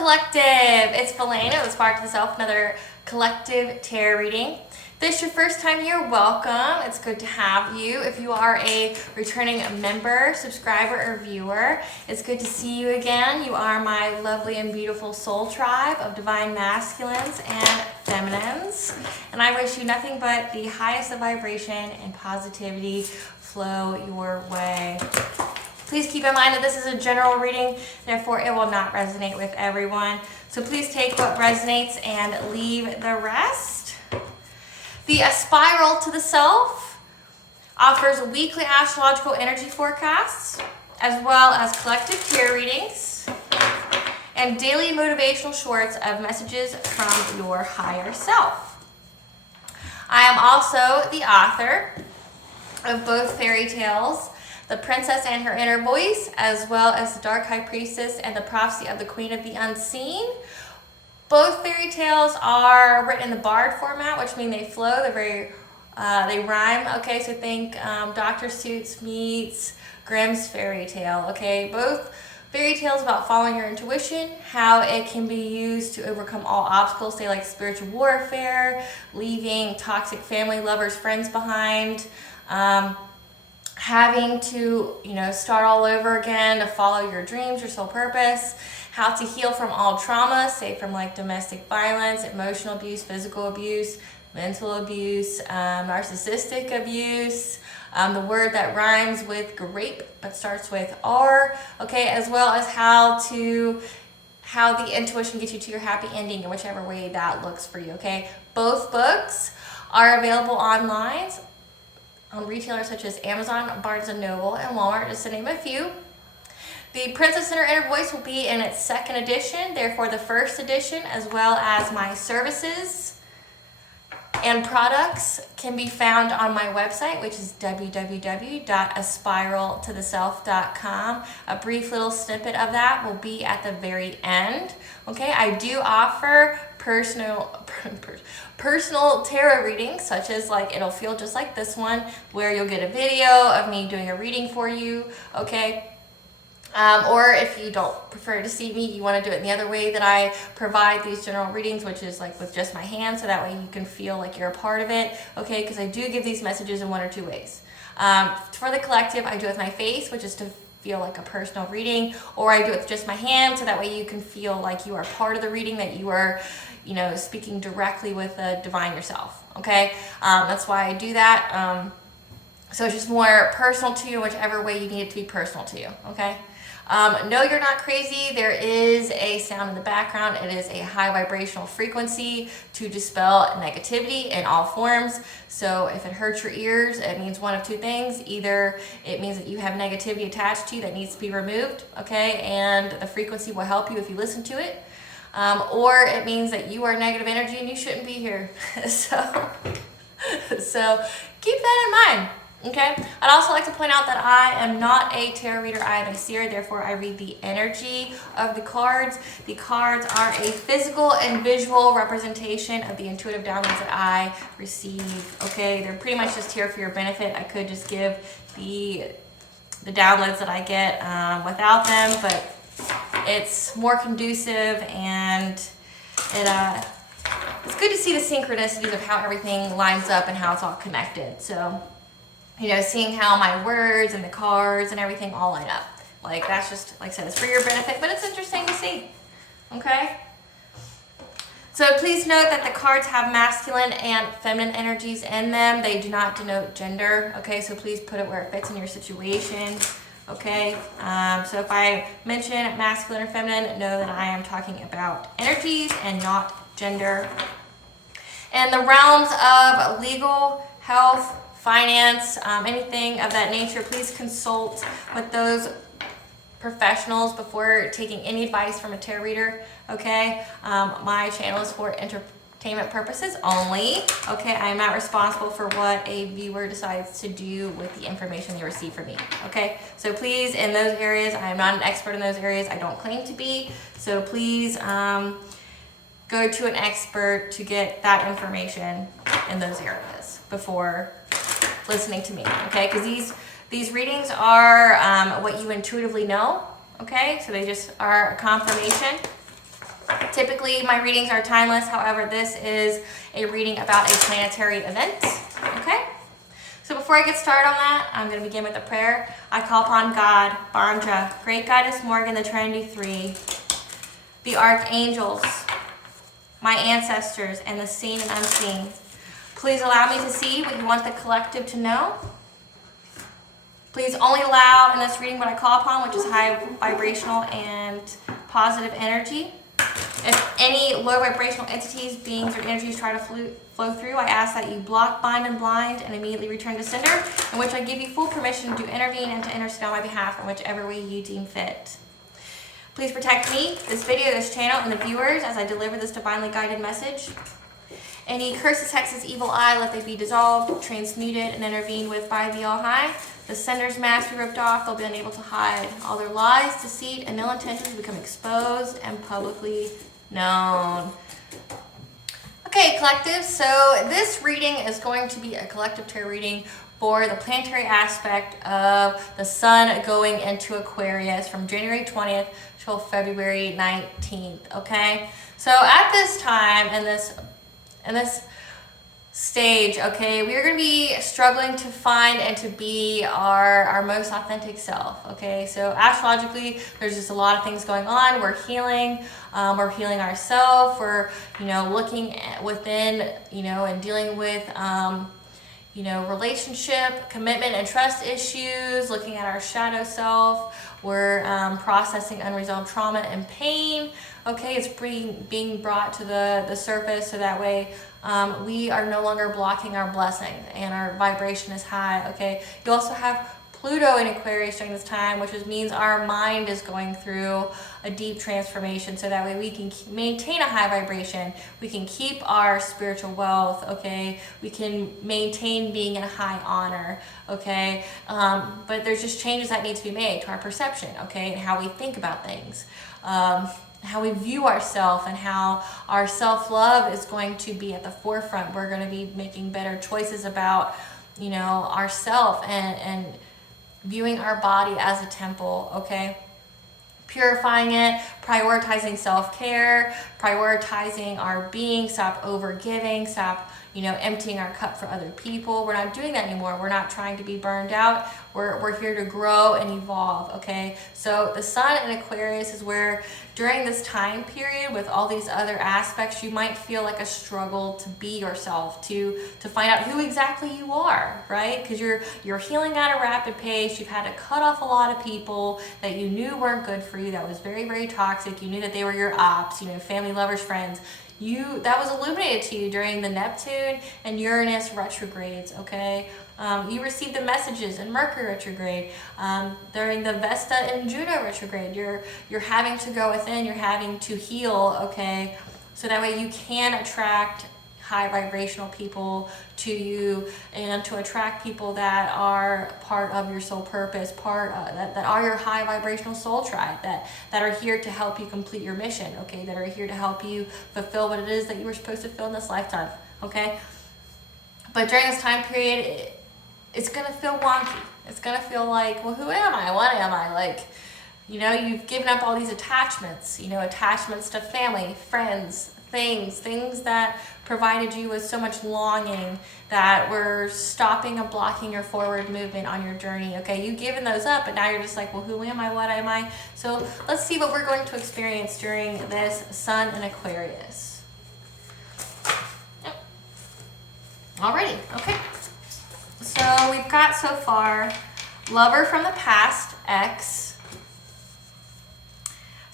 collective, it's Felena with Spark to the Self, another collective tarot reading. If this is your first time here, welcome. It's good to have you. If you are a returning member, subscriber, or viewer, it's good to see you again. You are my lovely and beautiful soul tribe of divine masculines and feminines. And I wish you nothing but the highest of vibration and positivity flow your way. Please keep in mind that this is a general reading, therefore it will not resonate with everyone. So please take what resonates and leave the rest. The Spiral to the Self offers weekly astrological energy forecasts, as well as collective tarot readings, and daily motivational shorts of messages from your higher self. I am also the author of both fairy tales, The Princess and Her Inner Voice, as well as The Dark High Priestess and The Prophecy of the Queen of the Unseen. Both fairy tales are written in the bard format, which means they flow. They're they rhyme. Okay, so think Dr. Seuss meets Grimm's fairy tale. Okay, both fairy tales about following your intuition, how it can be used to overcome all obstacles, say like spiritual warfare, leaving toxic family, lovers, friends behind, having to, start all over again to follow your dreams, your soul purpose, how to heal from all trauma, say from like domestic violence, emotional abuse, physical abuse, mental abuse, narcissistic abuse, the word that rhymes with grape but starts with R, okay, as well as how the intuition gets you to your happy ending in whichever way that looks for you, okay? Both books are available online on retailers such as Amazon, Barnes & Noble, and Walmart, just to name a few. The Princess and Her Inner Voice will be in its second edition, therefore the first edition, as well as my services and products can be found on my website, which is www.aspiraltotheself.com. A brief little snippet of that will be at the very end. Okay, I do offer personal tarot readings, such as like it'll feel just like this one, where you'll get a video of me doing a reading for you. Okay. Or if you don't prefer to see me, you want to do it in the other way that I provide these general readings, which is like with just my hands, so that way you can feel like you're a part of it, okay, because I do give these messages in one or two ways. For the collective, I do it with my face, which is to feel like a personal reading, or I do it with just my hands, so that way you can feel like you are part of the reading, that you are, speaking directly with the divine yourself, okay? That's why I do that. So it's just more personal to you, whichever way you need it to be personal to you, okay? No, you're not crazy. There is a sound in the background. It is a high vibrational frequency to dispel negativity in all forms. So if it hurts your ears, it means one of two things. Either it means that you have negativity attached to you that needs to be removed, okay, and the frequency will help you if you listen to it. Or it means that you are negative energy and you shouldn't be here. So keep that in mind. Okay, I'd also like to point out that I am not a tarot reader, I am a seer, therefore I read the energy of the cards. The cards are a physical and visual representation of the intuitive downloads that I receive, okay? They're pretty much just here for your benefit. I could just give the downloads that I get without them, but it's more conducive, and it's good to see the synchronicities of how everything lines up and how it's all connected. So seeing how my words and the cards and everything all line up. Like, that's just, like I said, it's for your benefit, but it's interesting to see, okay? So please note that the cards have masculine and feminine energies in them. They do not denote gender, okay? So please put it where it fits in your situation, okay? So if I mention masculine or feminine, know that I am talking about energies and not gender. In the realms of legal, health, finance, anything of that nature, please consult with those professionals before taking any advice from a tarot reader, okay? My channel is for entertainment purposes only, okay? I am not responsible for what a viewer decides to do with the information they receive from me, okay? So please, in those areas, I am not an expert in those areas. I don't claim to be, so please go to an expert to get that information in those areas before listening to me, okay? Because these readings are what you intuitively know, okay? So they just are a confirmation. Typically, my readings are timeless. However, this is a reading about a planetary event. Okay? So before I get started on that, I'm going to begin with a prayer. I call upon God, Barndra, Great Goddess Morgan, the Trinity Three, the archangels, my ancestors, and the seen and unseen. Please allow me to see what you want the collective to know. Please only allow in this reading what I call upon, which is high vibrational and positive energy. If any low vibrational entities, beings, or energies try to flow through, I ask that you block, bind, and blind, and immediately return to sender, in which I give you full permission to intervene and to intercede on my behalf in whichever way you deem fit. Please protect me, this video, this channel, and the viewers as I deliver this divinely guided message. Any curses, hexes, evil eye, let they be dissolved, transmuted, and intervened with by the All High. The sender's mask be ripped off. They'll be unable to hide. All their lies, deceit, and ill intentions become exposed and publicly known. Okay, collective. So this reading is going to be a collective tarot reading for the planetary aspect of the sun going into Aquarius from January 20th till February 19th. Okay. So at this time in this stage, okay, we are going to be struggling to find and to be our most authentic self. Okay, so astrologically, there's just a lot of things going on. We're healing ourselves. We're looking within, and dealing with relationship, commitment, and trust issues, looking at our shadow self. We're processing unresolved trauma and pain. Okay, it's being brought to the surface so that way we are no longer blocking our blessings and our vibration is high. Okay, you also have Pluto in Aquarius during this time, which means our mind is going through a deep transformation so that way we can maintain a high vibration. We can keep our spiritual wealth, okay? We can maintain being in a high honor, okay? But there's just changes that need to be made to our perception, okay? And how we think about things. How we view ourselves and how our self-love is going to be at the forefront. We're going to be making better choices about, ourself and viewing our body as a temple, okay? Purifying it, prioritizing self-care, prioritizing our being, stop over-giving, stop, emptying our cup for other people. We're not doing that anymore. We're not trying to be burned out. We're here to grow and evolve, okay? So the sun in Aquarius is where during this time period with all these other aspects, you might feel like a struggle to be yourself, to find out who exactly you are, right? Because you're healing at a rapid pace. You've had to cut off a lot of people that you knew weren't good for you, that was very, very toxic. You knew that they were your ops, family, lovers, friends. That was illuminated to you during the Neptune and Uranus retrogrades, okay? You received the messages in Mercury retrograde, during the Vesta and Juno retrograde. You're having to go within, you're having to heal, okay? So that way you can attract high vibrational people to you and to attract people that are part of your soul purpose, that are your high vibrational soul tribe, that are here to help you complete your mission, okay? That are here to help you fulfill what it is that you were supposed to fulfill in this lifetime, okay? But during this time period, it's gonna feel wonky. It's gonna feel like, well, who am I? What am I? Like, you've given up all these attachments, attachments to family, friends, things that provided you with so much longing that were stopping and blocking your forward movement on your journey, okay? You've given those up, but now you're just like, well, who am I? What am I? So let's see what we're going to experience during this sun in Aquarius. Yep. Alrighty, okay. So we've got so far lover from the past, ex,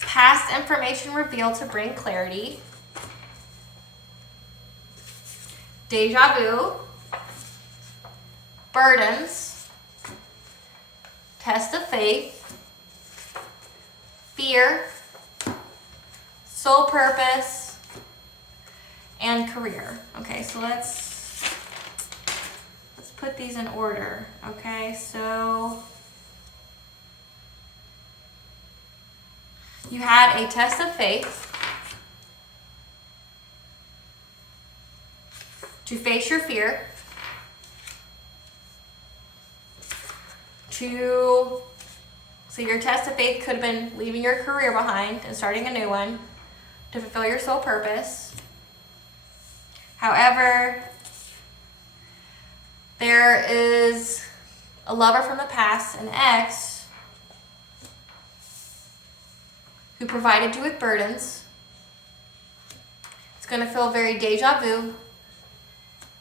past information revealed to bring clarity, deja vu, burdens, test of faith, fear, soul purpose, and career. Okay, so let's put these in order. Okay, so you had a test of faith, to face your fear, so your test of faith could have been leaving your career behind and starting a new one, to fulfill your soul purpose. However, there is a lover from the past, an ex, who provided you with burdens. It's going to feel very deja vu,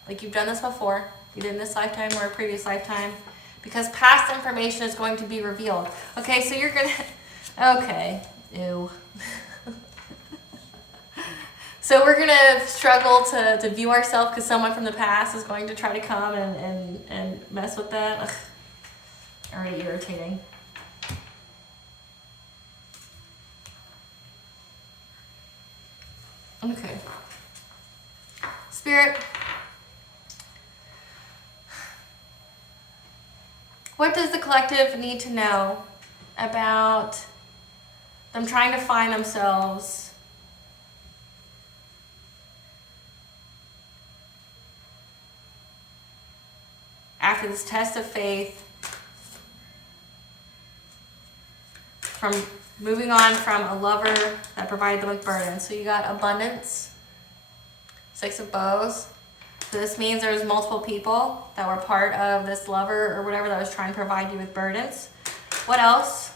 like you've done this before, either in this lifetime or a previous lifetime, because past information is going to be revealed. Okay, so you're going to, okay, ew. So we're going to struggle to view ourselves because someone from the past is going to try to come and mess with that. Ugh. Already irritating. Okay. Spirit, what does the collective need to know about them trying to find themselves after this test of faith, from moving on from a lover that provided them with burden? So you got abundance, 6 of bows. So this means there's multiple people that were part of this lover or whatever that was trying to provide you with burdens. What else?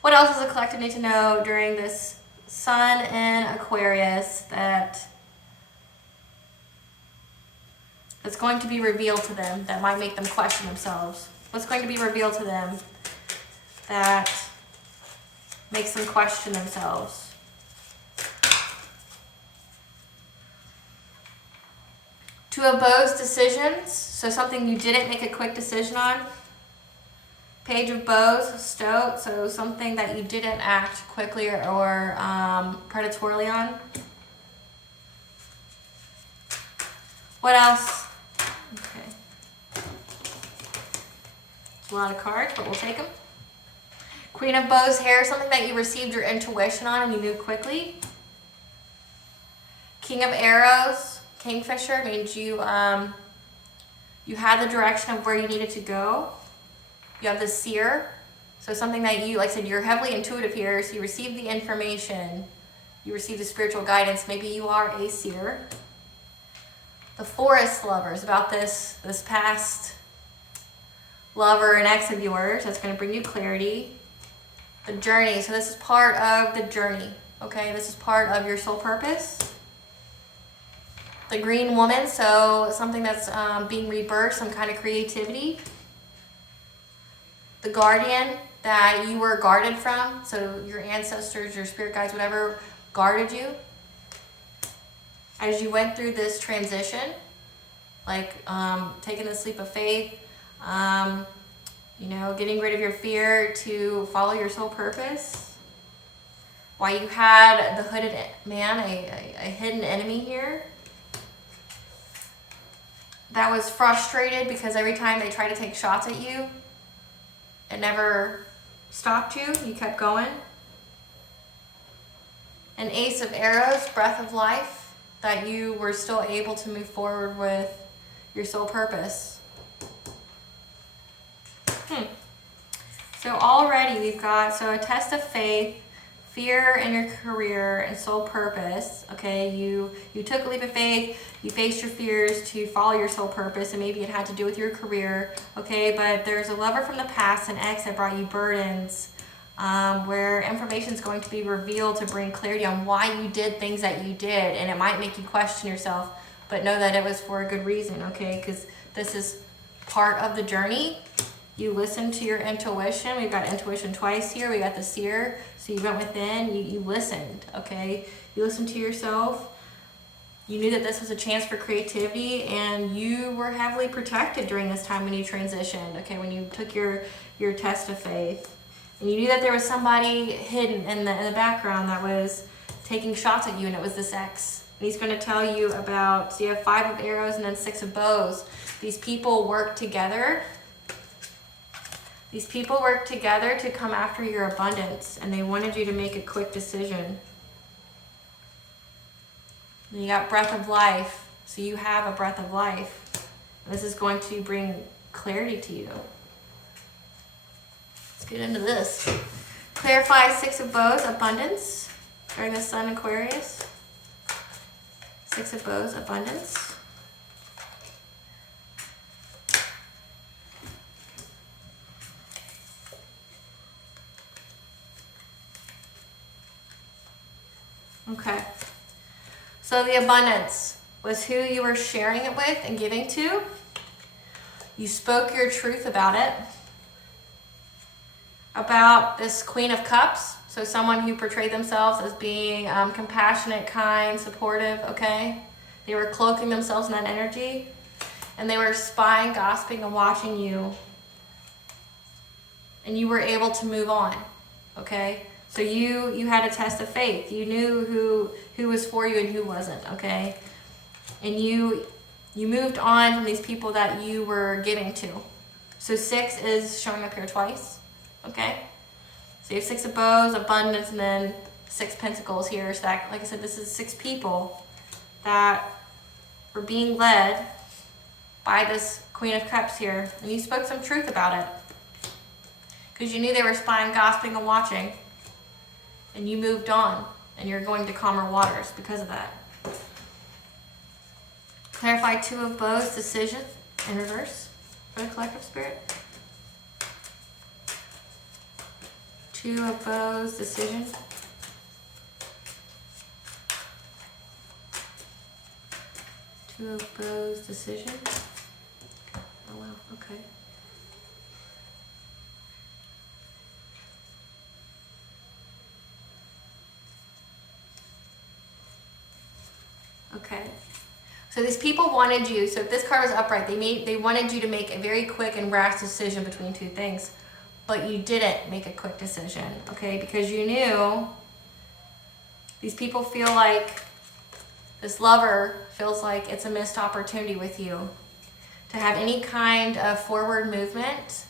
What else does the collective need to know during this sun in Aquarius that's going to be revealed to them that might make them question themselves? What's going to be revealed to them that makes them question themselves? Two of bows, decisions. So something you didn't make a quick decision on. Page of bows, stoat. So something that you didn't act quickly or predatorily on. What else? Okay. A lot of cards, but we'll take them. Queen of bows here, something that you received your intuition on and you knew quickly. King of arrows, kingfisher, means you had the direction of where you needed to go. You have the seer, so something that you, like I said, you're heavily intuitive here, so you receive the information, you receive the spiritual guidance. Maybe you are a seer. The forest lovers, about this past lover and ex of yours, that's going to bring you clarity. The journey, so this is part of the journey, okay? This is part of your soul purpose. The green woman, so something that's being rebirthed, some kind of creativity. The guardian, that you were guarded from, so your ancestors, your spirit guides, whatever, guarded you as you went through this transition, like taking the leap of faith, getting rid of your fear to follow your soul purpose. Why you had the hooded man, a hidden enemy here that was frustrated because every time they tried to take shots at you, it never stopped you. You kept going. An ace of arrows, breath of life, that you were still able to move forward with your soul purpose. So already we've got, a test of faith, fear in your career, and soul purpose. Okay, you took a leap of faith, you faced your fears to follow your soul purpose, and maybe it had to do with your career. Okay, but there's a lover from the past, an ex that brought you burdens, where information is going to be revealed to bring clarity on why you did things that you did, and it might make you question yourself, but know that it was for a good reason. Okay, because this is part of the journey. You listen to your intuition. We've got intuition twice here. We got the seer. So you went within, you listened, okay? You listened to yourself. You knew that this was a chance for creativity, and you were heavily protected during this time when you transitioned, okay? When you took your test of faith. And you knew that there was somebody hidden in the background that was taking shots at you, and it was this ex. And he's going to tell you about, so you have 5 of arrows and then 6 of bows. These people work together. These people work together to come after your abundance, and they wanted you to make a quick decision. And you got breath of life, so you have a breath of life. This is going to bring clarity to you. Let's get into this. Clarify Six of Bows, abundance during the Sun, Aquarius. Six of Bows, abundance. Okay. So the abundance was who you were sharing it with and giving to. You spoke your truth about it. About this Queen of Cups. So someone who portrayed themselves as being compassionate, kind, supportive, okay? They were cloaking themselves in that energy. And they were spying, gossiping, and watching you. And you were able to move on, okay? So you had a test of faith. You knew who was for you and who wasn't, okay? And you moved on from these people that you were giving to. So 6 is showing up here twice, okay? So you have 6 of Bows, abundance, and then 6 Pentacles here. So that, like I said, this is 6 people that were being led by this Queen of Cups here. And you spoke some truth about it. Because you knew they were spying, gossiping, and watching. And you moved on, and you're going to calmer waters because of that. Clarify 2 of Bows, decision in reverse for the collective spirit. 2 of Bows, decision. 2 of Bows, decision. Oh wow, okay. Okay, so these people wanted you, so if this card was upright, they wanted you to make a very quick and rash decision between 2 things, but you didn't make a quick decision, okay, because you knew these people feel like, this lover feels like it's a missed opportunity with you to have any kind of forward movement.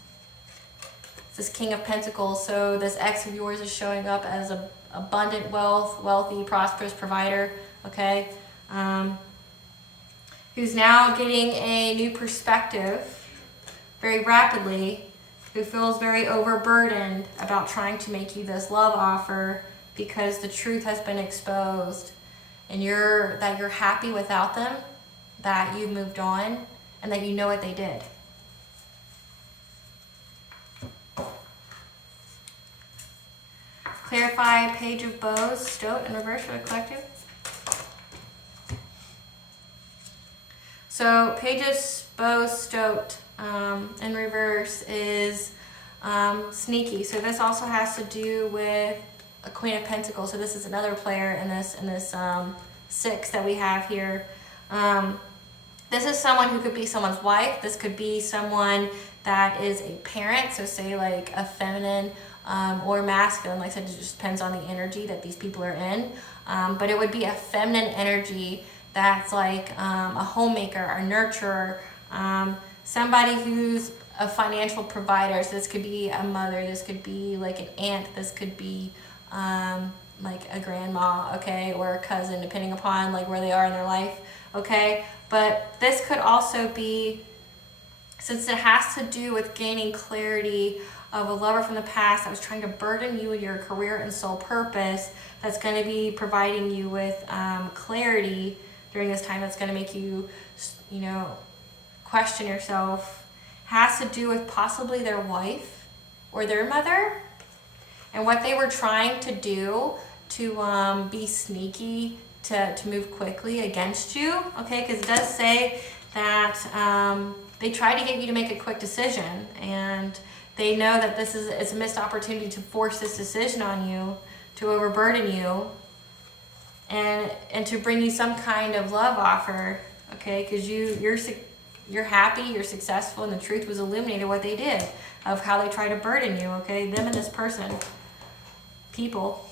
This King of Pentacles, so this ex of yours is showing up as a abundant wealth, wealthy, prosperous provider, okay? Who's now getting a new perspective very rapidly, who feels very overburdened about trying to make you this love offer because the truth has been exposed and that you're happy without them, that you've moved on, and that you know what they did. Clarify Page of Bows, Stoat in reverse for the collective. So Page of Bows, Stoat in reverse is sneaky. So this also has to do with a Queen of Pentacles. So this is another player in this 6 that we have here. This is someone who could be someone's wife. This could be someone that is a parent. So say like a feminine or masculine. Like I said, it just depends on the energy that these people are in. But it would be a feminine energy that's like a homemaker, a nurturer, somebody who's a financial provider. So this could be a mother, this could be like an aunt, this could be like a grandma, okay, or a cousin, depending upon like where they are in their life, okay? But this could also be, since it has to do with gaining clarity of a lover from the past that was trying to burden you with your career and soul purpose, that's going to be providing you with clarity during this time, that's going to make you, you know, question yourself, has to do with possibly their wife or their mother and what they were trying to do to be sneaky, to move quickly against you, okay? Because it does say that they try to get you to make a quick decision, and they know that it's a missed opportunity to force this decision on you, to overburden you, and to bring you some kind of love offer, okay? Because you're happy, you're successful, and the truth was illuminated what they did, of how they try to burden you, okay? Them and this person, people.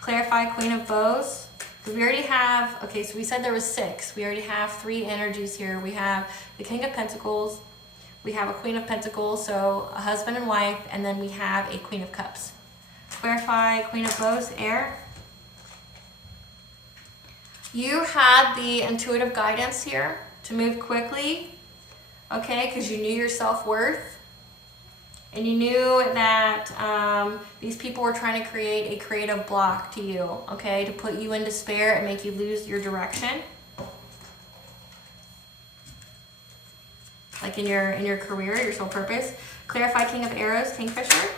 Clarify Queen of Bows. Because we already have, okay, so we said there was 6. We already have 3 energies here. We have the King of Pentacles, we have a Queen of Pentacles, so a husband and wife, and then we have a Queen of Cups. Clarify Queen of Bows, air. You had the intuitive guidance here to move quickly, okay, because you knew your self-worth, And you knew that these people were trying to create a creative block to you, okay, to put you in despair and make you lose your direction. Like in your career, your soul purpose. Clarify King of Arrows, Kingfisher.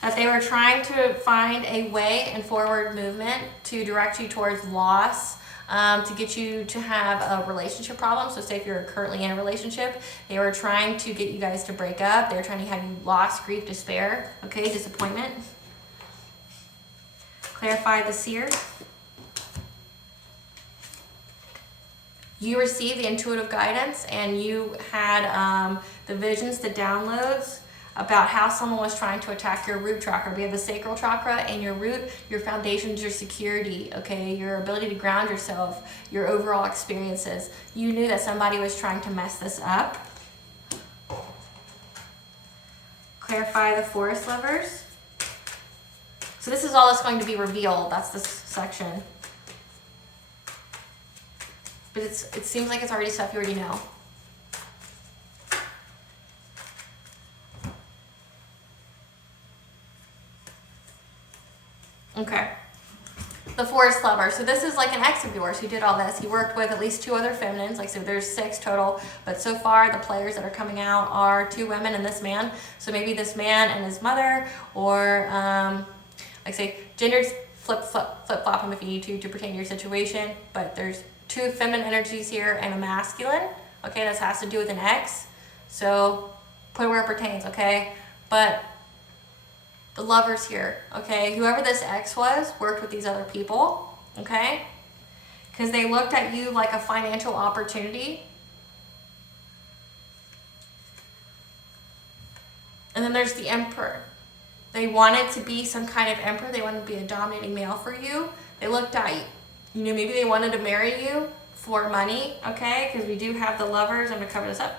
That they were trying to find a way and forward movement to direct you towards loss, to get you to have a relationship problem. So say if you're currently in a relationship, they were trying to get you guys to break up. They were trying to have you lost, grief, despair, okay, disappointment. Clarify the Seer. You received the intuitive guidance and you had the visions, the downloads about how someone was trying to attack your root chakra. We have the sacral chakra and your root, your foundations, your security, okay, your ability to ground yourself, your overall experiences. You knew that somebody was trying to mess this up. Clarify the Forest Lovers. So this is all that's going to be revealed. That's this section. But it seems like it's already stuff you already know. Okay. The Forest Lover. So this is like an ex of yours who did all this. He worked with at least 2 other feminines. Like, so there's 6 total. But so far, the players that are coming out are 2 women and this man. So maybe this man and his mother, or like say, genders flip-flop them if you need to pertain to your situation. But there's 2 feminine energies here and a masculine. Okay, this has to do with an ex. So put it where it pertains, okay? But the Lovers here, okay? Whoever this ex was worked with these other people, okay? Because they looked at you like a financial opportunity. And then there's the Emperor. They wanted to be some kind of emperor. They wanted to be a dominating male for you. They looked at you. You know, maybe they wanted to marry you for money, okay? Because we do have the Lovers. I'm going to cover this up.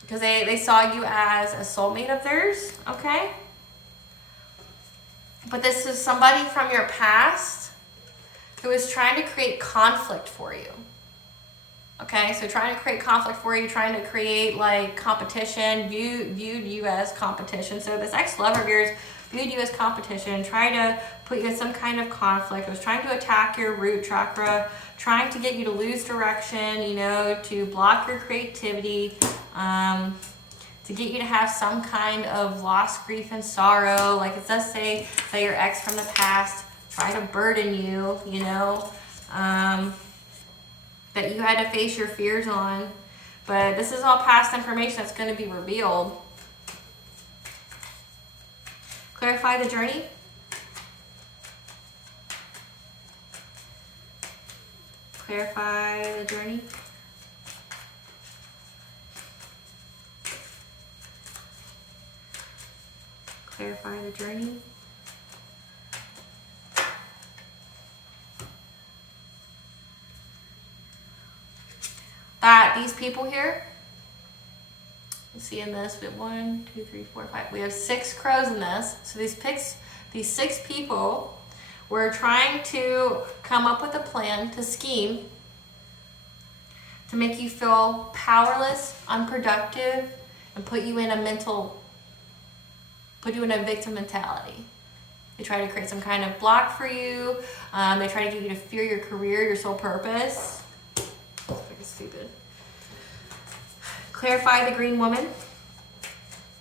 Because they saw you as a soulmate of theirs, okay? But this is somebody from your past who is trying to create conflict for you. Okay, so trying to create conflict for you, trying to create like competition, viewed you as competition. So this ex-lover of yours viewed you as competition, tried to put you in some kind of conflict, was trying to attack your root chakra, trying to get you to lose direction, you know, to block your creativity, to get you to have some kind of loss, grief, and sorrow. Like it does say that your ex from the past tried to burden you, you know, that you had to face your fears on. But this is all past information that's going to be revealed. Clarify the journey. Clarify the journey. Clarify the journey. That these people here, let's see in this, we have 1, 2, 3, 4, 5. We have 6 crows in this. So these 6 people were trying to come up with a plan to scheme to make you feel powerless, unproductive, and put you in a victim mentality. They try to create some kind of block for you. They try to get you to fear your career, your soul purpose. It's stupid. Clarify the Green Woman.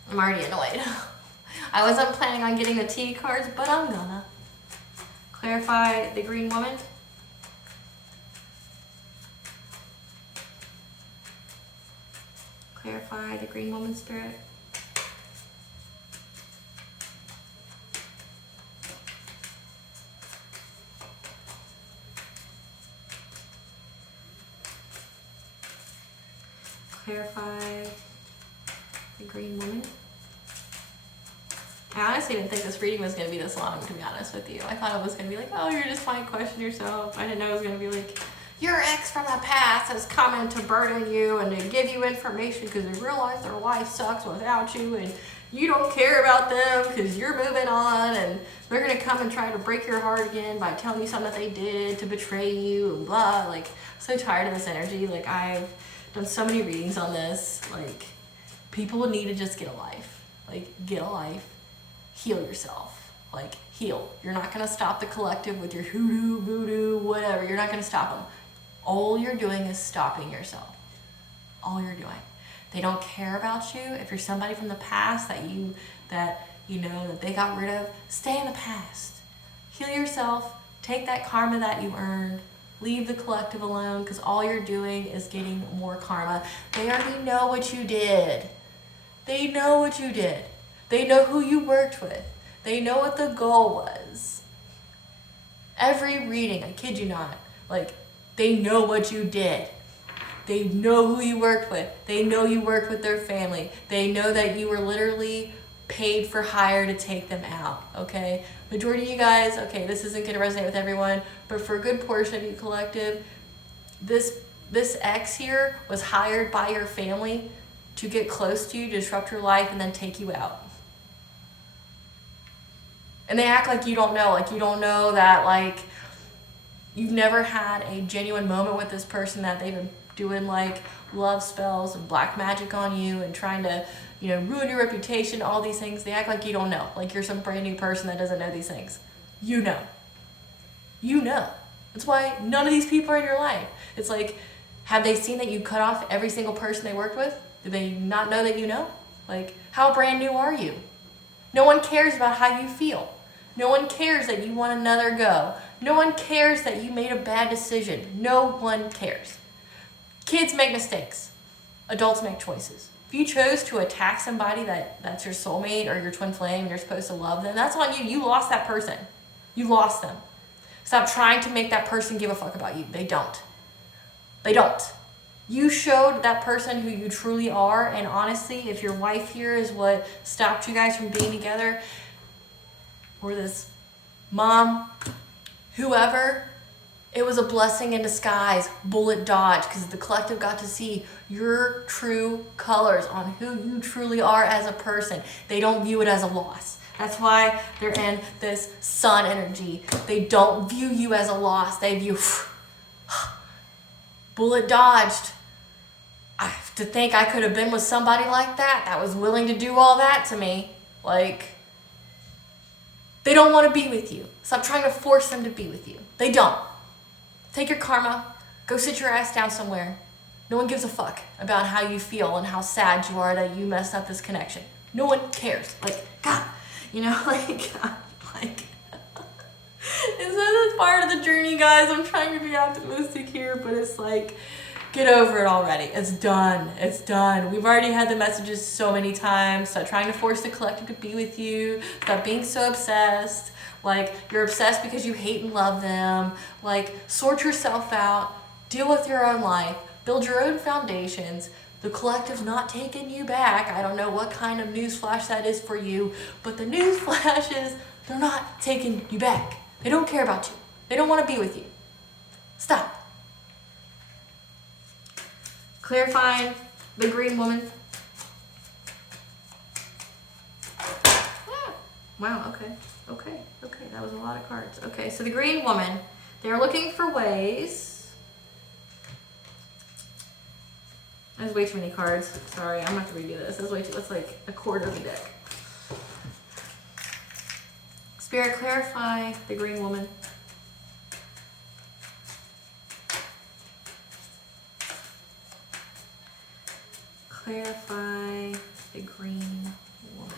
I'm already annoyed. I wasn't planning on getting the T cards, but I'm gonna. Clarify the Green Woman. Clarify the Green Woman spirit. Clarify the Green Woman. I honestly didn't think this reading was going to be this long, to be honest with you. I thought it was going to be like, oh, you're just trying to question yourself. I didn't know it was going to be like, your ex from the past has come in to burden you and to give you information because they realize their life sucks without you and you don't care about them because you're moving on, and they're going to come and try to break your heart again by telling you something that they did to betray you and blah. Like, so tired of this energy. Like, I've done so many readings on this. Like, people need to just get a life. Like, get a life. Heal yourself. Like, heal. You're not going to stop the collective with your hoodoo, voodoo, whatever. You're not going to stop them. All you're doing is stopping yourself. All you're doing. They don't care about you. If you're somebody from the past that you know that they got rid of, stay in the past. Heal yourself. Take that karma that you earned. Leave the collective alone, because all you're doing is getting more karma. They already know what you did. They know what you did. They know who you worked with. They know what the goal was. Every reading, I kid you not, like, they know what you did. They know who you worked with. They know you worked with their family. They know that you were literally paid for hire to take them out, okay? Majority of you guys, okay, this isn't going to resonate with everyone, but for a good portion of you collective, this ex here was hired by your family to get close to you, disrupt your life, and then take you out. And they act like you don't know, that, like, you've never had a genuine moment with this person, that they've been doing, like, love spells and black magic on you and trying to, ruin your reputation, all these things. They act like you don't know, like you're some brand new person that doesn't know these things. You know. You know. That's why none of these people are in your life. It's like, have they seen that you cut off every single person they worked with? Do they not know that you know? Like, how brand new are you? No one cares about how you feel. No one cares that you want another go. No one cares that you made a bad decision. No one cares. Kids make mistakes. Adults make choices. If you chose to attack somebody that's your soulmate or your twin flame and you're supposed to love them, that's on you. You lost that person. You lost them. Stop trying to make that person give a fuck about you. They don't. They don't. You showed that person who you truly are, and honestly, if your wife here is what stopped you guys from being together, or this mom, whoever, it was a blessing in disguise, bullet dodge, because the collective got to see your true colors on who you truly are as a person. They don't view it as a loss. That's why they're in this sun energy. They don't view you as a loss. They view, bullet dodged. I have to think I could have been with somebody like that was willing to do all that to me. Like, they don't want to be with you. Stop trying to force them to be with you. They don't. Take your karma. Go sit your ass down somewhere. No one gives a fuck about how you feel and how sad you are that you messed up this connection. No one cares. Like, God, God, it's part of the journey, guys. I'm trying to be optimistic here, but it's like, get over it already. It's done. It's done. We've already had the messages so many times. Stop trying to force the collective to be with you. Stop being so obsessed. Like, you're obsessed because you hate and love them. Like, sort yourself out. Deal with your own life. Build your own foundations. The collective's not taking you back. I don't know what kind of newsflash that is for you, but the newsflash is they're not taking you back. They don't care about you. They don't want to be with you. Stop. Clarifying the green woman. Wow, okay, that was a lot of cards. Okay, so the green woman, they're looking for ways. There's way too many cards. Sorry, I'm gonna have to redo this. That's like a quarter of the deck. Spirit, clarify the green woman. Clarify the green woman.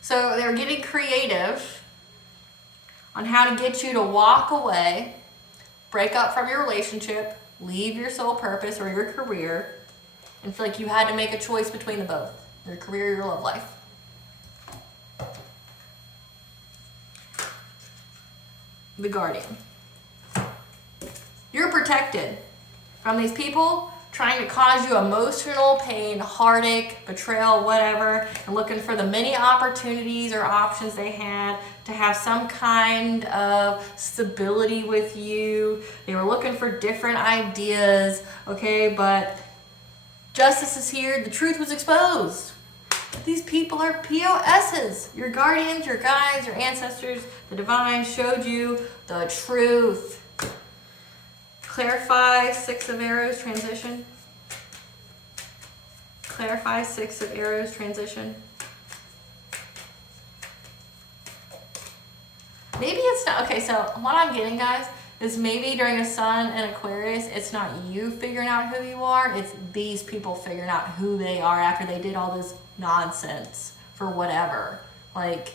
So they're getting creative on how to get you to walk away, break up from your relationship, leave your soul purpose or your career, and feel like you had to make a choice between the both, your career or your love life. The Guardian. You're protected from these people trying to cause you emotional pain, heartache, betrayal, whatever, and looking for the many opportunities or options they had to have some kind of stability with you. They were looking for different ideas, okay, but justice is here. The truth was exposed. These people are POSs. Your guardians, your guides, your ancestors, the divine showed you the truth. Clarify, Six of Arrows transition. Clarify, Six of Arrows transition. Maybe it's not, okay, so what I'm getting, guys, is maybe during a Sun and Aquarius, it's not you figuring out who you are, it's these people figuring out who they are after they did all this nonsense for whatever. Like,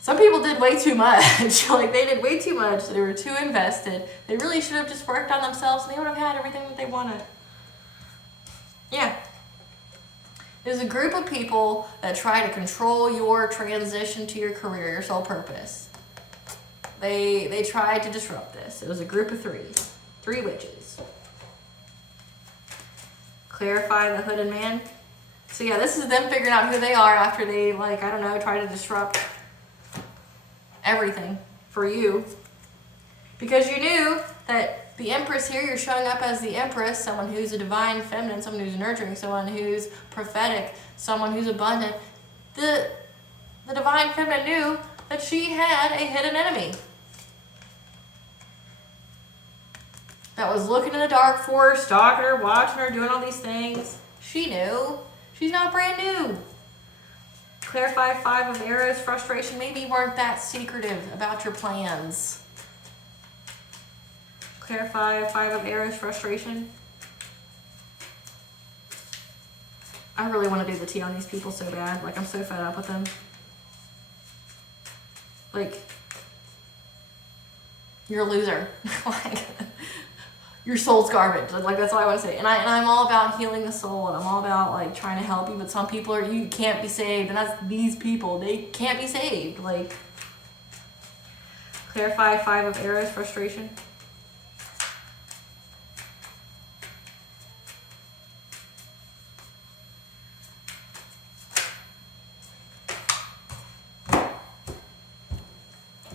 some people did way too much. Like, they did way too much. They were too invested. They really should have just worked on themselves and they would have had everything that they wanted. Yeah. There's a group of people that try to control your transition to your career, your soul purpose. They tried to disrupt this. It was a group of three witches. Clarify, the hooded man. So yeah, this is them figuring out who they are after they, like, I don't know, try to disrupt everything for you. Because you knew that the Empress here, you're showing up as the Empress, someone who's a divine feminine, someone who's nurturing, someone who's prophetic, someone who's abundant. The divine feminine knew that she had a hidden enemy that was looking in the dark for her, stalking her, watching her, doing all these things. She knew. She's not brand new. Clarify, Five of Arrows, frustration. Maybe you weren't that secretive about your plans. Clarify, Five of Arrows, frustration. I really want to do the tea on these people so bad. Like, I'm so fed up with them. Like, you're a loser. Like, your soul's garbage. Like, that's all I want to say. And I'm all about healing the soul, and I'm all about, like, trying to help you. But some people are, you can't be saved, and that's these people. They can't be saved. Like, clarify, Five of Arrows, frustration.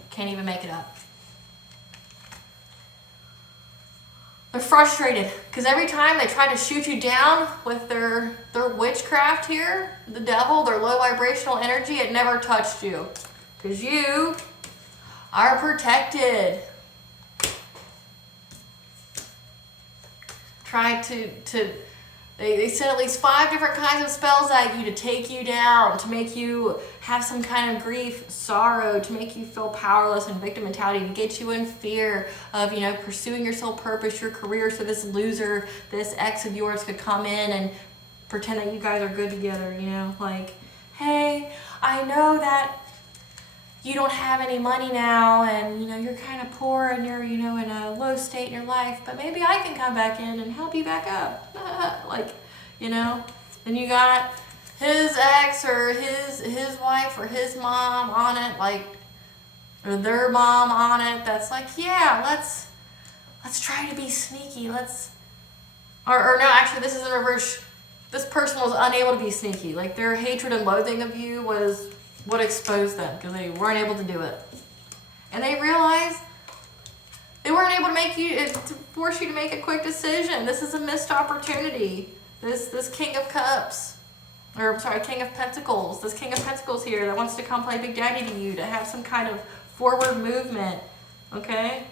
Can't even make it up. They're frustrated because every time they try to shoot you down with their witchcraft here, the devil, their low vibrational energy, it never touched you because you are protected. Try to they said at least 5 different kinds of spells at you to take you down, to make you have some kind of grief, sorrow, to make you feel powerless and victim mentality, to get you in fear of, you know, pursuing your soul purpose, your career, so this loser, this ex of yours could come in and pretend that you guys are good together, you know, like, hey, I know that you don't have any money now and, you know, you're kind of poor and you're, you know, in a low state in your life, but maybe I can come back in and help you back up. Like, you know, then you got his ex or his wife or his mom on it, like, or their mom on it. That's like, yeah, let's try to be sneaky. Or no, actually, this is in reverse. This person was unable to be sneaky. Like, their hatred and loathing of you was what exposed them because they weren't able to do it. And they realized they weren't able to force you to make a quick decision. This is a missed opportunity. This King of Cups, or I'm sorry, King of Pentacles. This King of Pentacles here that wants to come play Big Daddy to you, to have some kind of forward movement, okay?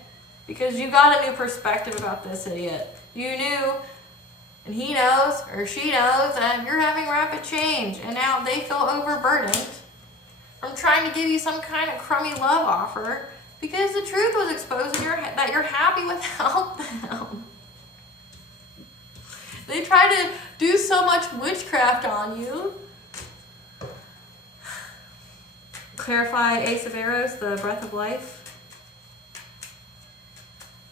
Because you got a new perspective about this idiot. You knew, and he knows, or she knows, that you're having rapid change, and now they feel overburdened from trying to give you some kind of crummy love offer because the truth was exposed and that you're happy without them. They try to do so much witchcraft on you. Clarify, Ace of Arrows, the breath of life.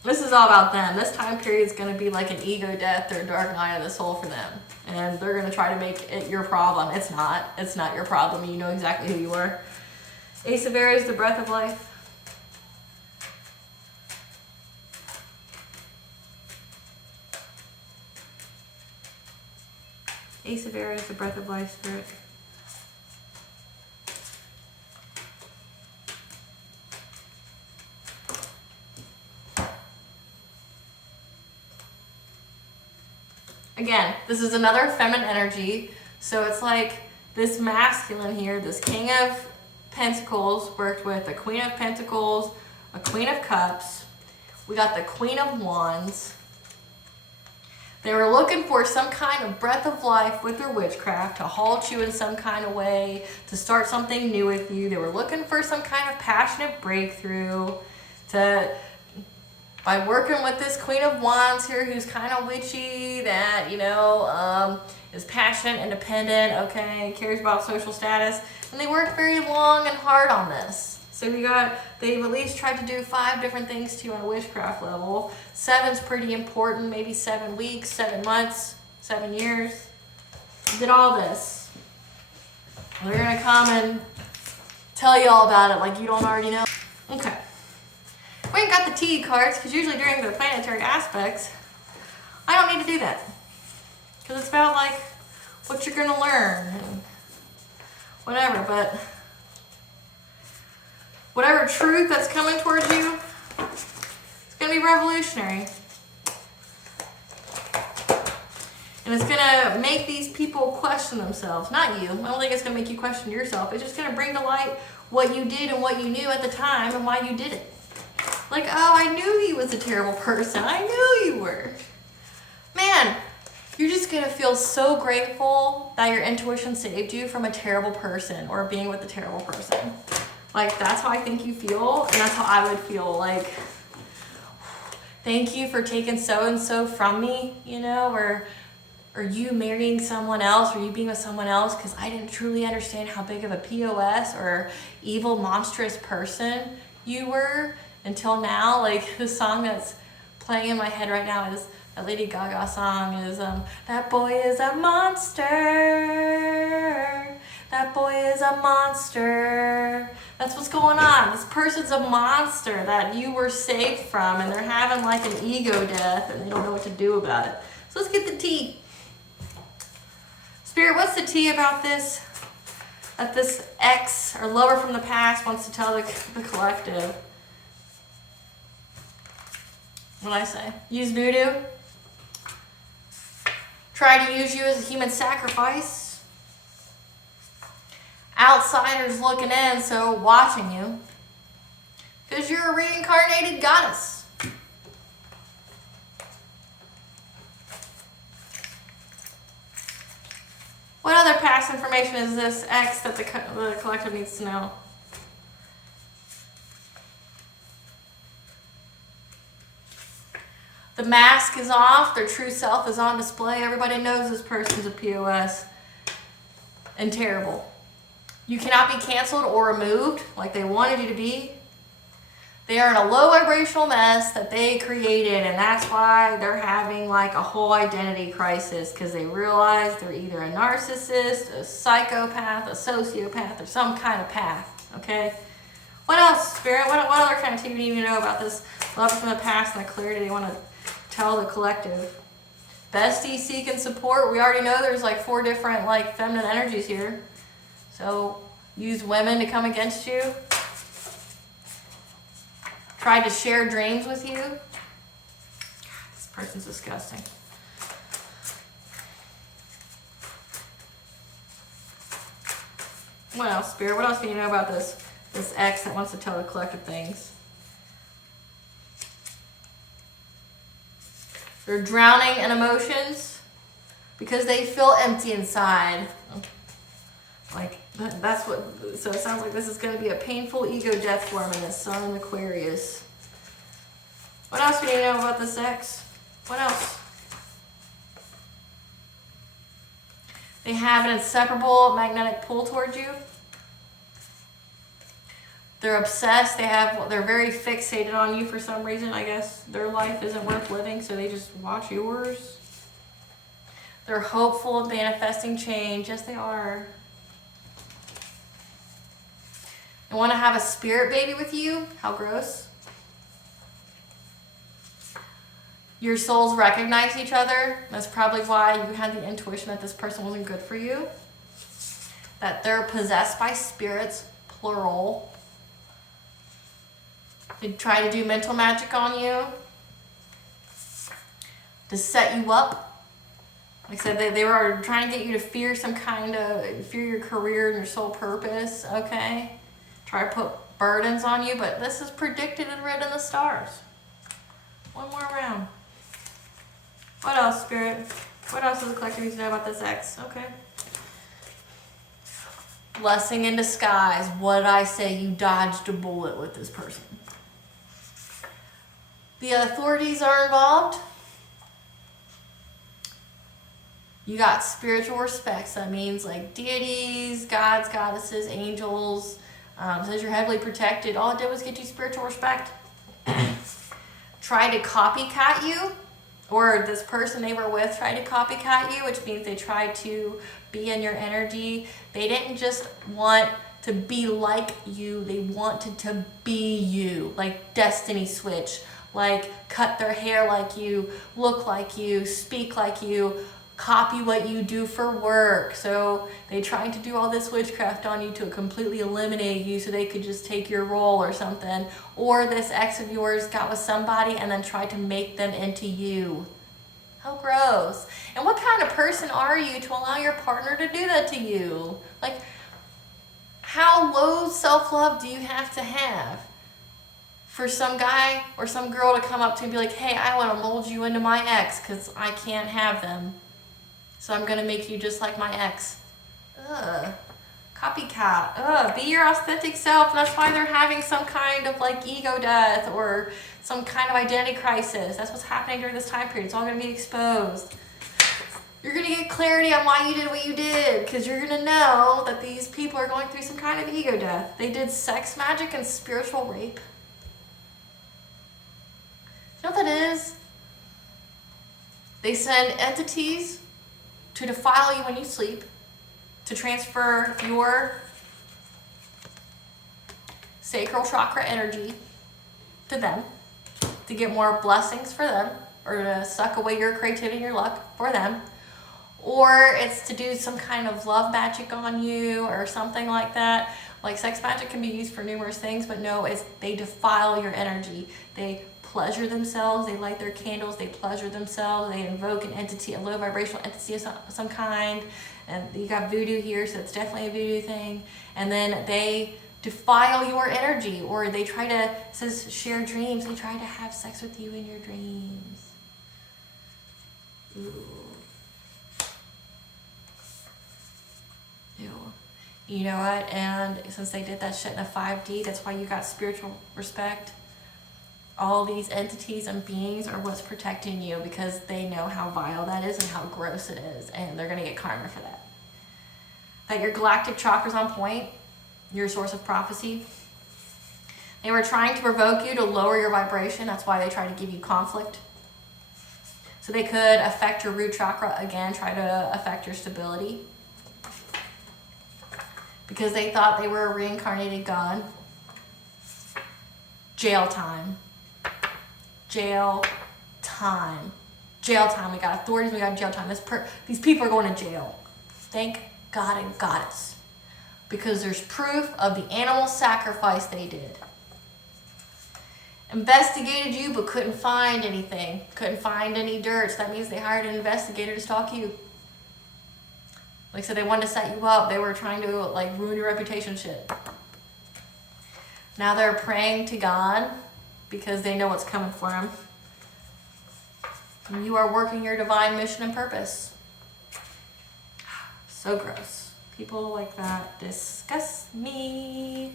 This is all about them. This time period is going to be like an ego death or dark night of the soul for them. And they're going to try to make it your problem. It's not. It's not your problem. You know exactly who you are. Ace of Arrows, the breath of life. Ace of Arrows, the breath of life, Spirit. Again, this is another feminine energy. So it's like this masculine here, this King of Pentacles worked with a Queen of Pentacles, a Queen of Cups. We got the Queen of Wands. They were looking for some kind of breath of life with their witchcraft to halt you in some kind of way, to start something new with you. They were looking for some kind of passionate breakthrough by working with this Queen of Wands here, who's kind of witchy, that, you know, is passionate, independent, okay, cares about social status. And they worked very long and hard on this. So they've at least tried to do 5 different things to you on a witchcraft level. 7's pretty important, maybe 7 weeks, 7 months, 7 years. Did all this. They're gonna come and tell you all about it like you don't already know. Okay. We ain't got the T cards, because usually during the planetary aspects, I don't need to do that. Because it's about like what you're gonna learn and whatever, but whatever truth that's coming towards you, it's going to be revolutionary. And it's going to make these people question themselves. Not you. I don't think it's going to make you question yourself. It's just going to bring to light what you did and what you knew at the time and why you did it. Like, oh, I knew he was a terrible person. I knew you were. Man, you're just going to feel so grateful that your intuition saved you from a terrible person or being with a terrible person. Like, that's how I think you feel, and that's how I would feel. Like, thank you for taking so-and-so from me, you know, or you marrying someone else, or you being with someone else, because I didn't truly understand how big of a POS or evil, monstrous person you were until now. Like, the song that's playing in my head right now is, that Lady Gaga song is, that boy is a monster. That boy is a monster. That's what's going on. This person's a monster that you were saved from, and they're having like an ego death, and they don't know what to do about it. So let's get the tea. Spirit, what's the tea about this? That this ex or lover from the past wants to tell the collective. What'd I say? Use voodoo. Try to use you as a human sacrifice. Outsiders looking in, so watching you. Because you're a reincarnated goddess. What other past information is this X that the collective needs to know? The mask is off, their true self is on display. Everybody knows this person's a POS and terrible. You cannot be canceled or removed like they wanted you to be. They are in a low vibrational mess that they created, and that's why they're having like a whole identity crisis, because they realize they're either a narcissist, a psychopath, a sociopath, or some kind of path, okay? What else, Spirit? What other kind of thing do you need to know about this love from the past and the clarity they want to tell the collective? Bestie, seek, and support. We already know there's like 4 different like feminine energies here. So use women to come against you. Try to share dreams with you. God, this person's disgusting. What else, Spirit? What else do you know about this ex that wants to tell the collective things? They're drowning in emotions because they feel empty inside. Like, that's what, so it sounds like this is going to be a painful ego death for them in this Sun in Aquarius. What else do you know about this ex? What else? They have an inseparable magnetic pull towards you. They're obsessed. They're very fixated on you for some reason. I guess their life isn't worth living, so they just watch yours. They're hopeful of manifesting change. Yes, they are. They want to have a spirit baby with you. How gross. Your souls recognize each other. That's probably why you had the intuition that this person wasn't good for you. That they're possessed by spirits, plural. They try to do mental magic on you to set you up. Like I said, they were trying to get you to fear fear your career and your soul purpose, okay? Try to put burdens on you, but this is predicted and written in the stars. One more round. What else, Spirit? What else does the collective need to know about this ex? Okay. Blessing in disguise. What did I say? You dodged a bullet with this person. The authorities are involved. You got spiritual respects. That means like deities, gods, goddesses, angels. Says you're heavily protected. All it did was get you spiritual respect. Try to copycat you, or this person they were with tried to copycat you, which means they tried to be in your energy. They didn't just want to be like you, they wanted to be you, like destiny switch, like cut their hair like you, look like you, speak like you, copy what you do for work. So they tried to do all this witchcraft on you to completely eliminate you so they could just take your role or something. Or this ex of yours got with somebody and then tried to make them into you. How gross. And what kind of person are you to allow your partner to do that to you? Like, how low self-love do you have to have for some guy or some girl to come up to you and be like, hey, I want to mold you into my ex because I can't have them. So I'm going to make you just like my ex. Ugh. Copycat. Ugh. Be your authentic self. And that's why they're having some kind of like ego death or some kind of identity crisis. That's what's happening during this time period. It's all going to be exposed. You're going to get clarity on why you did what you did, because you're going to know that these people are going through some kind of ego death. They did sex magic and spiritual rape. You know what that is? They send entities to defile you when you sleep, to transfer your sacral chakra energy to them, to get more blessings for them, or to suck away your creativity and your luck for them. Or it's to do some kind of love magic on you or something like that. Like sex magic can be used for numerous things, but no, they defile your energy. They pleasure themselves, they light their candles, they pleasure themselves, they invoke an entity, a low vibrational entity of some kind. And you got voodoo here, so it's definitely a voodoo thing. And then they defile your energy, or they try to, it says share dreams, they try to have sex with you in your dreams. Ooh. Ew. You know what? And since they did that shit in the 5D, that's why you got spiritual respect. All these entities and beings are what's protecting you, because they know how vile that is and how gross it is, and they're going to get karma for that. That your galactic chakra's on point, your source of prophecy. They were trying to provoke you to lower your vibration. That's why they tried to give you conflict. So they could affect your root chakra again, try to affect your stability. Because they thought they were a reincarnated god. Jail time. Jail time. Jail time. We got authorities, we got jail time. These people are going to jail. Thank God and Goddess. Because there's proof of the animal sacrifice they did. Investigated you, but couldn't find anything. Couldn't find any dirt. So that means they hired an investigator to stalk you. Like I said, they wanted to set you up. They were trying to like ruin your reputation shit. Now they're praying to God because they know what's coming for them. And you are working your divine mission and purpose. So gross. People like that disgust me.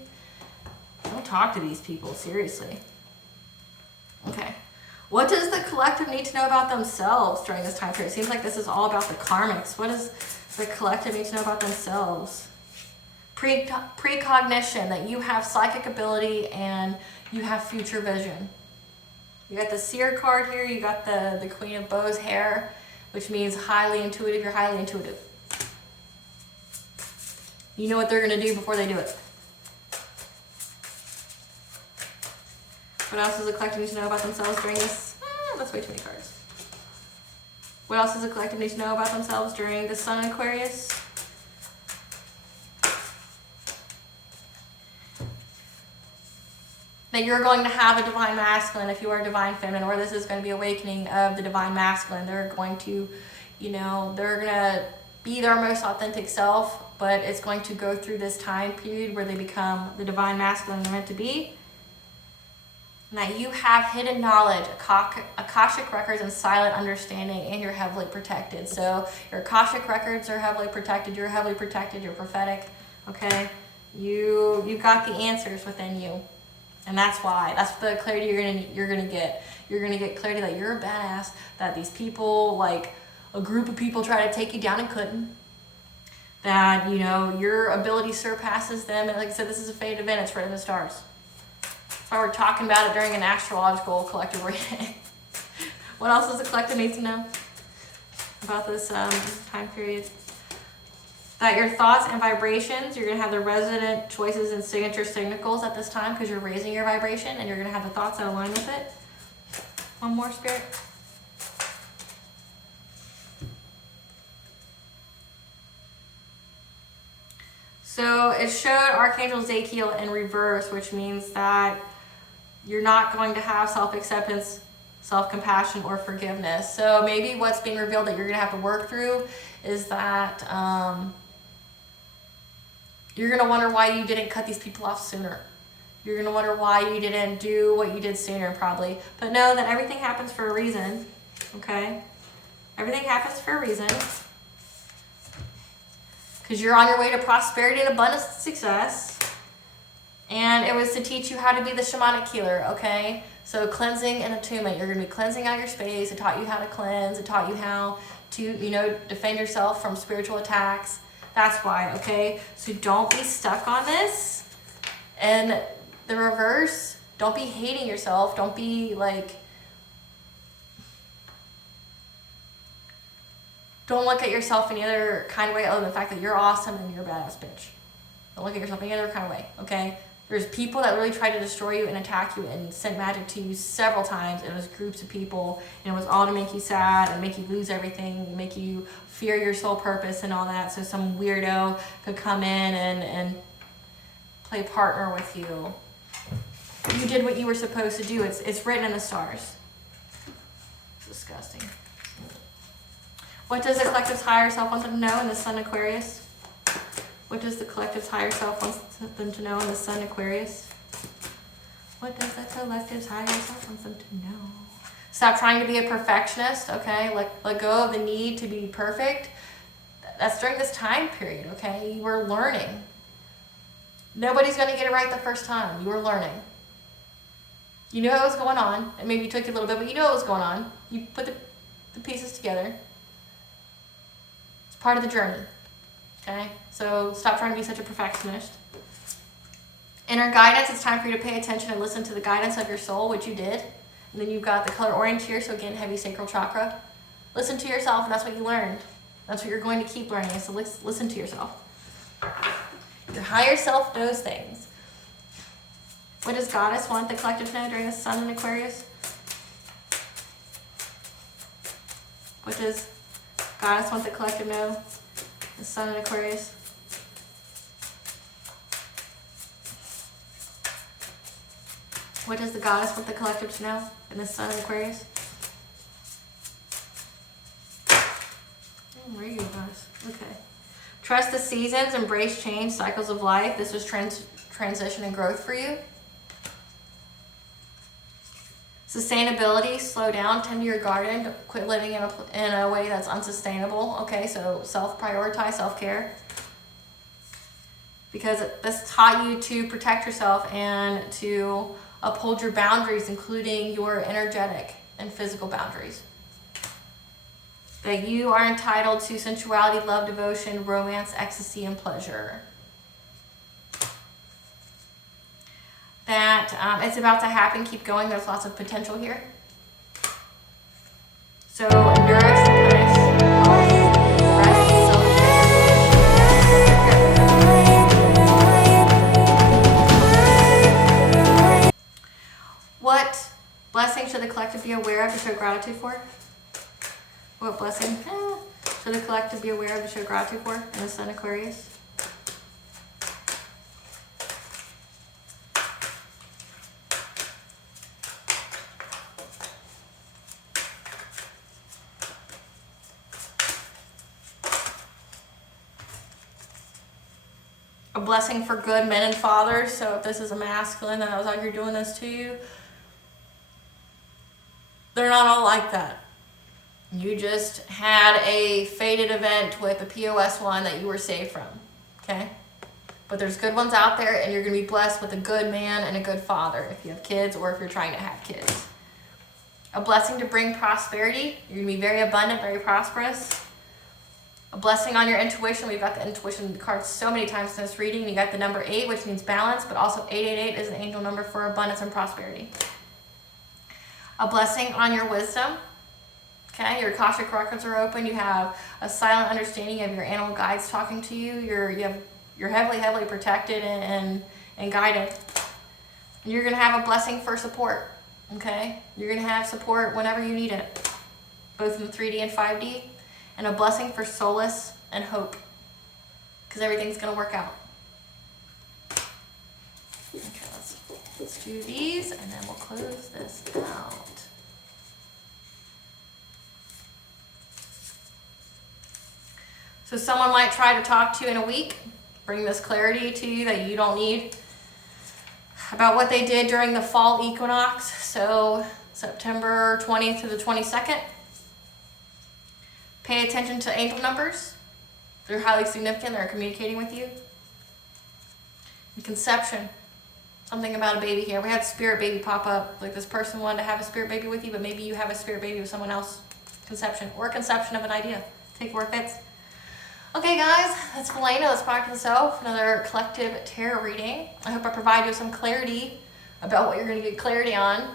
Don't talk to these people, seriously. Okay. What does the collective need to know about themselves during this time period? It seems like this is all about the Karmics. What does the collective need to know about themselves? Precognition, that you have psychic ability and you have future vision. You got the seer card here. You got the Queen of Bows hair, which means highly intuitive. You're highly intuitive. You know what they're going to do before they do it. What else does the collective need to know about themselves during this? That's way too many cards. What else does the collective need to know about themselves during the Sun in Aquarius? That you're going to have a divine masculine if you are a divine feminine, or this is going to be awakening of the divine masculine. They're going to You know, they're going to be their most authentic self, but it's going to go through this time period where they become the divine masculine they're meant to be. And that you have hidden knowledge, Akashic records, and silent understanding, and you're heavily protected. So your Akashic records are heavily protected, you're heavily protected, you're prophetic, okay? You've got the answers within you. And that's why. That's the clarity you're gonna get. You're gonna get clarity that you're a badass, that these people, like a group of people, try to take you down and couldn't. That, you know, your ability surpasses them. And like I said, this is a fate event, it's written in the stars. That's why we're talking about it during an astrological collective reading. What else does the collective need to know about this time period? That your thoughts and vibrations, you're going to have the resident choices and signature signals at this time because you're raising your vibration, and you're going to have the thoughts that align with it. One more, Spirit. So it showed Archangel Zachiel in reverse, which means that you're not going to have self-acceptance, self-compassion, or forgiveness. So maybe what's being revealed that you're going to have to work through is that you're going to wonder why you didn't cut these people off sooner. You're going to wonder why you didn't do what you did sooner, probably. But know that everything happens for a reason, okay? Everything happens for a reason. Because you're on your way to prosperity and abundance and success. And it was to teach you how to be the shamanic healer, okay? So cleansing and attunement. You're going to be cleansing out your space. It taught you how to cleanse. It taught you how to, you know, defend yourself from spiritual attacks. That's why, okay? So don't be stuck on this. And the reverse, don't be hating yourself. Don't be like, don't look at yourself any other kind of way other than the fact that you're awesome and you're a badass bitch. Don't look at yourself any other kind of way, okay? There's people that really try to destroy you and attack you and send magic to you several times. It was groups of people, and it was all to make you sad and make you lose everything, make you fear your soul purpose and all that. So some weirdo could come in and play partner with you. You did what you were supposed to do. It's written in the stars. It's disgusting. What does the collective's higher self want them to know in the Sun Aquarius? What does the collective's higher self want them to know in the Sun Aquarius? What does the collective's higher self want them to know? Stop trying to be a perfectionist, okay? Let go of the need to be perfect. That's during this time period, okay? You were learning. Nobody's going to get it right the first time. You were learning. You knew what was going on. It maybe took you a little bit, but you knew what was going on. You put the pieces together. It's part of the journey. Okay, so stop trying to be such a perfectionist. Inner guidance, it's time for you to pay attention and listen to the guidance of your soul, which you did. And then you've got the color orange here, so again, heavy sacral chakra. Listen to yourself, and that's what you learned. That's what you're going to keep learning, so listen to yourself. Your higher self knows things. What does Goddess want the collective to know during the Sun in Aquarius? What does Goddess want the collective to know? The Sun in Aquarius. What does the Goddess want the collective to know in the Sun in Aquarius? Where are you, Goddess? Okay. Trust the seasons, embrace change, cycles of life. This was transition and growth for you. Sustainability, slow down, tend to your garden, quit living in a way that's unsustainable. Okay, so self-prioritize, self-care. Because this taught you to protect yourself and to uphold your boundaries, including your energetic and physical boundaries. That you are entitled to sensuality, love, devotion, romance, ecstasy, and pleasure. That it's about to happen, keep going, there's lots of potential here. So endurance, punish, rest, self-care. What blessing should the collective be aware of to show gratitude for? What blessing should the collective be aware of to show gratitude for in the Sun Aquarius? blessing for good men and fathers. So if this is a masculine that was out here doing this to you, they're not all like that. You just had a fated event with a POS one that you were saved from, okay? But there's good ones out there, and you're going to be blessed with a good man and a good father if you have kids or if you're trying to have kids. A blessing to bring prosperity. You're going to be very abundant, very prosperous. A blessing on your intuition. We've got the intuition card so many times in this reading. You got the number 8, which means balance, but also 888 is an angel number for abundance and prosperity. A blessing on your wisdom. Okay, your Akashic records are open. You have a silent understanding of your animal guides talking to you. You're heavily protected and guided. You're going to have a blessing for support. Okay, you're going to have support whenever you need it, both in 3D and 5D, and a blessing for solace and hope, because everything's going to work out. Okay, let's do these, and then we'll close this out. So someone might try to talk to you in a week, bring this clarity to you that you don't need about what they did during the fall equinox, so September 20th to the 22nd. Pay attention to angel numbers. They're highly significant. They're communicating with you. And conception. Something about a baby here. We had spirit baby pop up. Like this person wanted to have a spirit baby with you, but maybe you have a spirit baby with someone else. Conception. Or conception of an idea. Take where it fits. Okay guys, that's Helena. Let's back to the self. Another collective tarot reading. I hope I provide you some clarity about what you're going to get clarity on.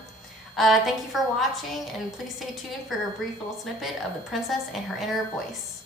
Thank you for watching, and please stay tuned for a brief little snippet of the princess and her inner voice.